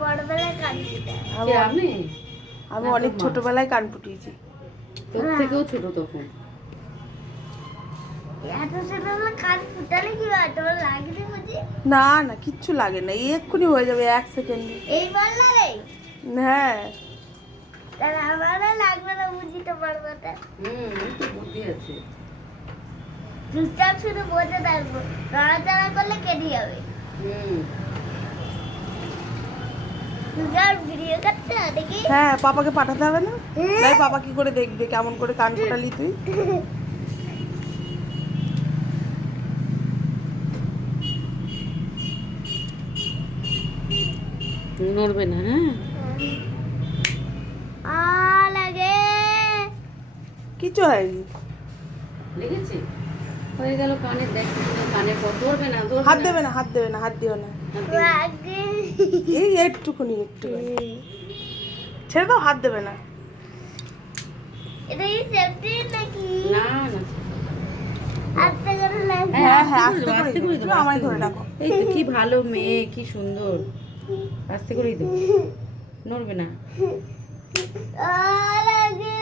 বড়বেলায় কান ফুটাই। কে আমি? আমি না, অনেক তোর মা। ছোটবেলায় কান ফুটিয়েছি। তোর থেকেও ছোট তখন। এত ছোটবেলায় কান ফুটালে কি হয়? তোমার লাগবে বুঝি? না না, কিচ্ছু লাগে না, এই এক্ষুনি হয়ে যাবে 1 সেকেন্ডে। এই বল লাগে? হ্যাঁ। তাহলে আমারও লাগবে না বুঝি তোমার মতো। ওই তো বুদ্ধি আছে। চুপচাপ শুধু বসে থাকবো, নড়াচড়া করলে কেটে যাবে। তুমি আর ভিডিও করতে দেখি। হ্যাঁ, পাপাকে পাঠাতে হবে না? তাই পাপা কি করে দেখবে কেমন করে কান ফোটালি তুই? নড়বে না, হ্যাঁ? লাগে। কিচ্ছু হয়নি। লেগেছে? হয়ে গেল কানে, দেখ কানে ধরবে না, ধরবে হাত না। দেবে না, হাত দেবে না, হাত দিও না। হাত দিয়ে- লাগে। এই একটুখানি, একটুখানি ছেড়ে দাও, হাত দেবে না। এটা কি সেফটি নাকি? না না। আস্তে করে লাগবে। হ্যাঁ, হ্যাঁ, আস্তে দেবো, করে করে দেবো। দেবো, আমায় আস্তে ধরে করে রাখো। দেবো। এই তো কি ভালো মেয়ে, কি সুন্দর। আস্তে করেই দেবো, নড়বে না। লাগে।